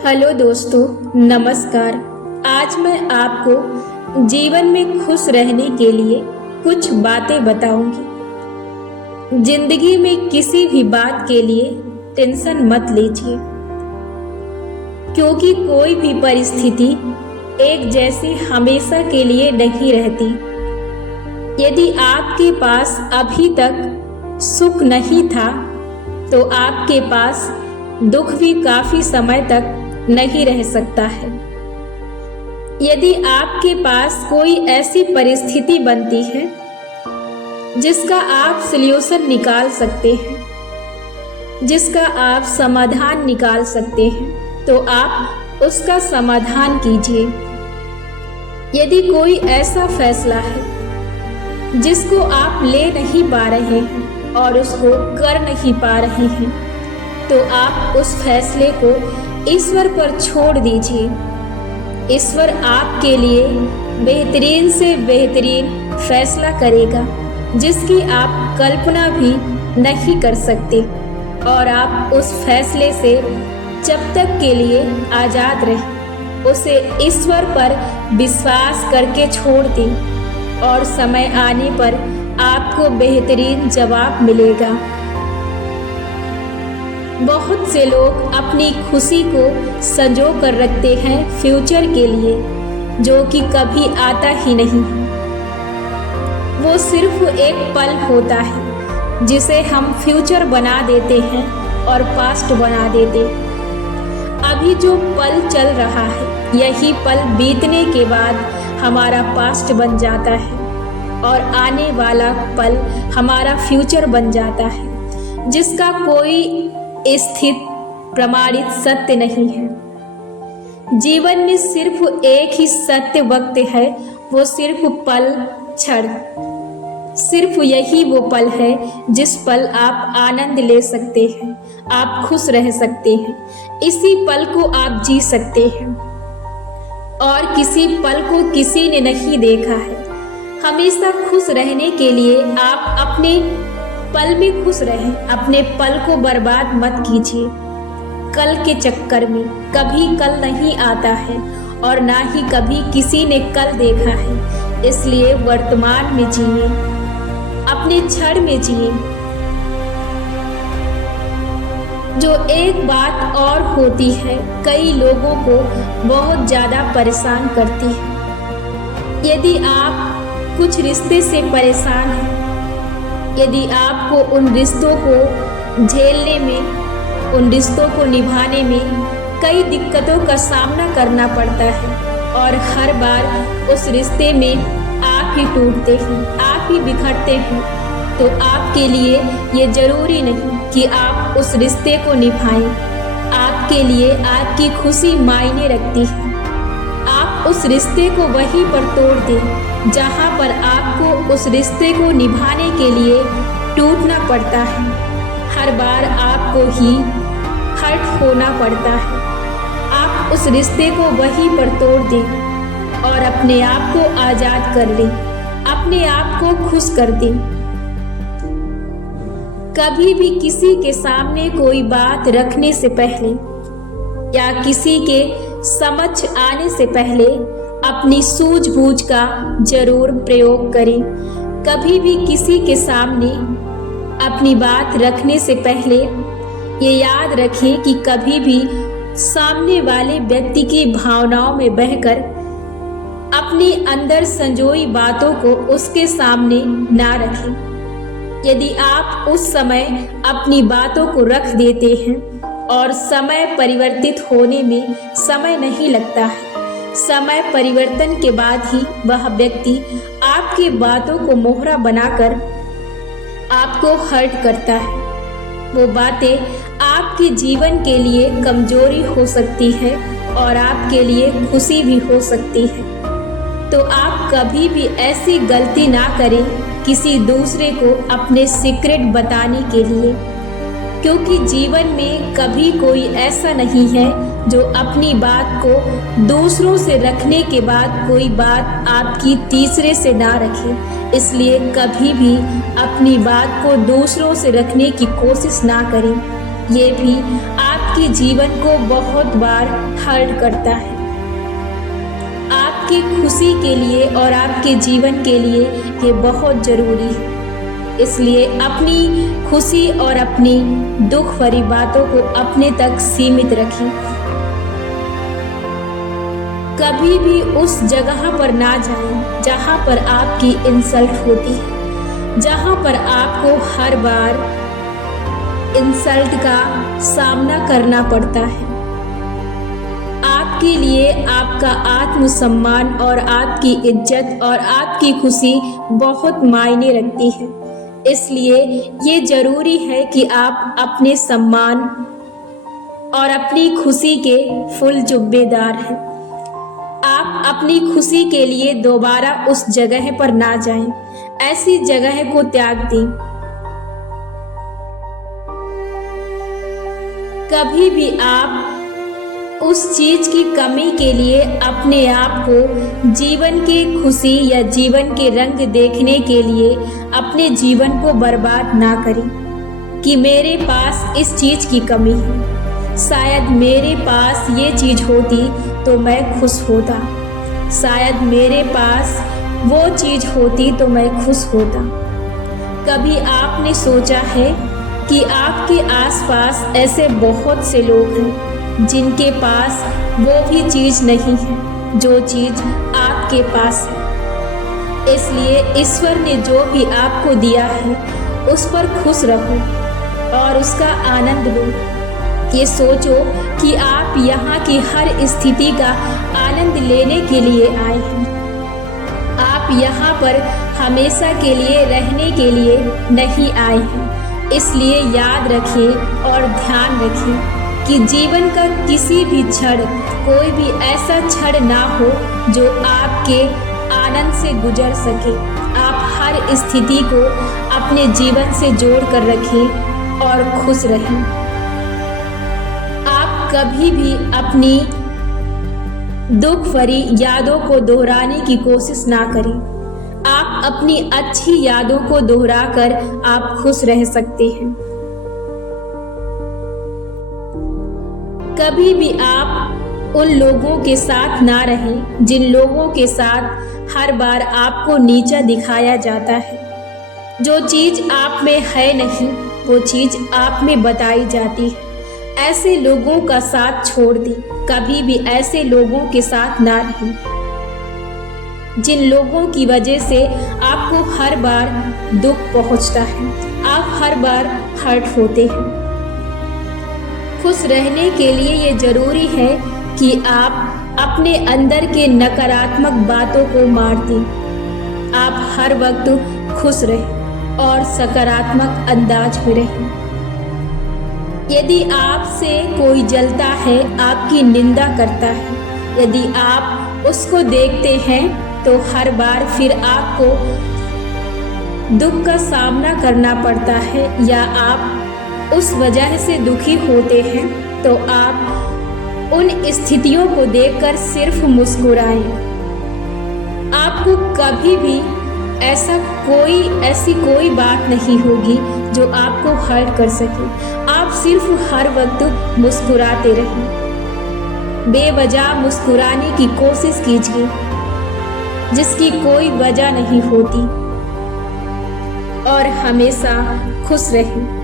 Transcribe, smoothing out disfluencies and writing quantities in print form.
Hello दोस्तों, नमस्कार। आज मैं आपको जीवन में खुश रहने के लिए कुछ बातें बताऊंगी। जिंदगी में किसी भी बात के लिए टेंशन मत लीजिए, क्योंकि कोई भी परिस्थिति एक जैसी हमेशा के लिए नहीं रहती। यदि आपके पास अभी तक सुख नहीं था, तो आपके पास दुख भी काफी समय तक नहीं रह सकता है। यदि आपके पास कोई ऐसी परिस्थिति बनती है जिसका आप सॉल्यूशन निकाल सकते हैं, जिसका आप समाधान निकाल सकते हैं, तो आप उसका समाधान कीजिए। यदि कोई ऐसा फैसला है जिसको आप ले नहीं पा रहे हैं और उसको कर नहीं पा रहे हैं, तो आप उस फैसले को ईश्वर पर छोड़ दीजिए। ईश्वर आपके लिए बेहतरीन से बेहतरीन फैसला करेगा, जिसकी आप कल्पना भी नहीं कर सकते, और आप उस फैसले से जब तक के लिए आज़ाद रहें, उसे ईश्वर पर विश्वास करके छोड़ दें, और समय आने पर आपको बेहतरीन जवाब मिलेगा। बहुत से लोग अपनी खुशी को संजो कर रखते हैं फ्यूचर के लिए, जो कि कभी आता ही नहीं है। वो सिर्फ एक पल होता है जिसे हम फ्यूचर बना देते हैं और पास्ट बना देते। अभी जो पल चल रहा है, यही पल बीतने के बाद हमारा पास्ट बन जाता है, और आने वाला पल हमारा फ्यूचर बन जाता है, जिसका कोई स्थित प्रमाणित सत्य नहीं है। जीवन में सिर्फ एक ही सत्य वक्त है, वो सिर्फ पल क्षण। सिर्फ यही वो पल है जिस पल आप आनंद ले सकते हैं, आप खुश रह सकते हैं, इसी पल को आप जी सकते हैं। और किसी पल को किसी ने नहीं देखा है। हमेशा खुश रहने के लिए आप अपने पल में खुश रहें, अपने पल को बर्बाद मत कीजिए। कल के चक्कर में कभी कल नहीं आता है, और ना ही कभी किसी ने कल देखा है। इसलिए वर्तमान में जिए, अपने क्षण में जिए। जो एक बात और होती है, कई लोगों को बहुत ज़्यादा परेशान करती है। यदि आप कुछ रिश्ते से परेशान हैं, यदि आपको उन रिश्तों को झेलने में, उन रिश्तों को निभाने में कई दिक्कतों का सामना करना पड़ता है, और हर बार उस रिश्ते में आप ही टूटते हैं, आप ही बिखरते हैं, तो आपके लिए ये जरूरी नहीं कि आप उस रिश्ते को निभाएं। आपके लिए आपकी खुशी मायने रखती है। आप उस रिश्ते को वहीं पर तोड़ दें जहाँ पर आपको उस रिश्ते को निभाने के लिए टूटना पड़ता है। हर बार आपको ही हर्ट होना पड़ता है। आप उस रिश्ते को वहीं पर तोड़ दें और अपने आप को आज़ाद कर लें, अपने आप को खुश कर दें। कभी भी किसी के सामने कोई बात रखने से पहले या किसी के समक्ष आने से पहले अपनी सूझबूझ का जरूर प्रयोग करें। कभी भी किसी के सामने अपनी बात रखने से पहले ये याद रखें कि कभी भी सामने वाले व्यक्ति की भावनाओं में बहकर अपनी अंदर संजोई बातों को उसके सामने ना रखें। यदि आप उस समय अपनी बातों को रख देते हैं, और समय परिवर्तित होने में समय नहीं लगता है, समय परिवर्तन के बाद ही वह व्यक्ति आपकी बातों को मोहरा बनाकर आपको हर्ट करता है। वो बातें आपके जीवन के लिए कमजोरी हो सकती है और आपके लिए खुशी भी हो सकती है। तो आप कभी भी ऐसी गलती ना करें किसी दूसरे को अपने सीक्रेट बताने के लिए, क्योंकि जीवन में कभी कोई ऐसा नहीं है जो अपनी बात को दूसरों से रखने के बाद कोई बात आपकी तीसरे से ना रखे। इसलिए कभी भी अपनी बात को दूसरों से रखने की कोशिश ना करें। ये भी आप आपके जीवन को बहुत बार हर्ट करता है। आपकी खुशी के लिए और आपके जीवन के लिए ये बहुत जरूरी है। इसलिए अपनी खुशी और अपनी दुख भरी बातों को अपने तक सीमित रखिए। कभी भी उस जगह पर ना जाएं जहां पर आपकी इंसल्ट होती है, जहां पर आपको हर बार इंसल्ट का सामना करना पड़ता है। आपके लिए आपका आत्मसम्मान और आपकी इज्जत और आपकी खुशी बहुत मायने रखती है। इसलिए ये जरूरी है कि आप अपने सम्मान और अपनी खुशी के फुल जिम्मेदार हैं। आप अपनी खुशी के लिए दोबारा उस जगह पर ना जाएं, ऐसी जगह को त्याग दें। कभी भी आप उस चीज की कमी के लिए अपने आप को जीवन की खुशी या जीवन के रंग देखने के लिए अपने जीवन को बर्बाद ना करें कि मेरे पास इस चीज की कमी है, शायद मेरे पास ये चीज होती तो मैं खुश होता, शायद मेरे पास वो चीज होती तो मैं खुश होता। कभी आपने सोचा है कि आपके आसपास ऐसे बहुत से लोग हैं जिनके पास वो भी चीज नहीं है जो चीज आपके पास है। इसलिए ईश्वर ने जो भी आपको दिया है उस पर खुश रहो और उसका आनंद लो। ये सोचो कि आप यहाँ की हर स्थिति का आनंद लेने के लिए आए हैं। आप यहाँ पर हमेशा के लिए रहने के लिए नहीं आए हैं। इसलिए याद रखें और ध्यान रखें कि जीवन का किसी भी क्षण, कोई भी ऐसा क्षण ना हो जो आपके आनंद से गुजर सके। आप हर स्थिति को अपने जीवन से जोड़ कर रखें और खुश रहें। आप कभी भी अपनी दुख भरी यादों को दोहराने की कोशिश ना करें। आप अपनी अच्छी यादों को दोहराकर आप खुश रह सकते हैं। कभी भी आप उन लोगों के साथ ना रहें जिन लोगों के साथ हर बार आपको नीचा दिखाया जाता है। जो चीज आप में है नहीं वो चीज आप में बताई जाती है। ऐसे लोगों का साथ छोड़ दें। कभी भी ऐसे लोगों के साथ ना रहें जिन लोगों की वजह से आपको हर बार दुख पहुंचता है, आप हर बार हर्ट होते हैं। खुश रहने के लिए ये जरूरी है कि आप अपने अंदर के नकारात्मक बातों को मार दें। आप हर वक्त खुश रहें और सकारात्मक अंदाज में रहें। यदि आपसे कोई जलता है, आपकी निंदा करता है, यदि आप उसको देखते हैं तो हर बार फिर आपको दुख का सामना करना पड़ता है या आप उस वजह से दुखी होते हैं, तो आप उन स्थितियों को देखकर सिर्फ मुस्कुराएं। आपको कभी भी ऐसी कोई बात नहीं होगी जो आपको हर्ट कर सके। आप सिर्फ हर वक्त मुस्कुराते रहें। बेवजह मुस्कुराने की कोशिश कीजिए जिसकी कोई वजह नहीं होती और हमेशा खुश रहें।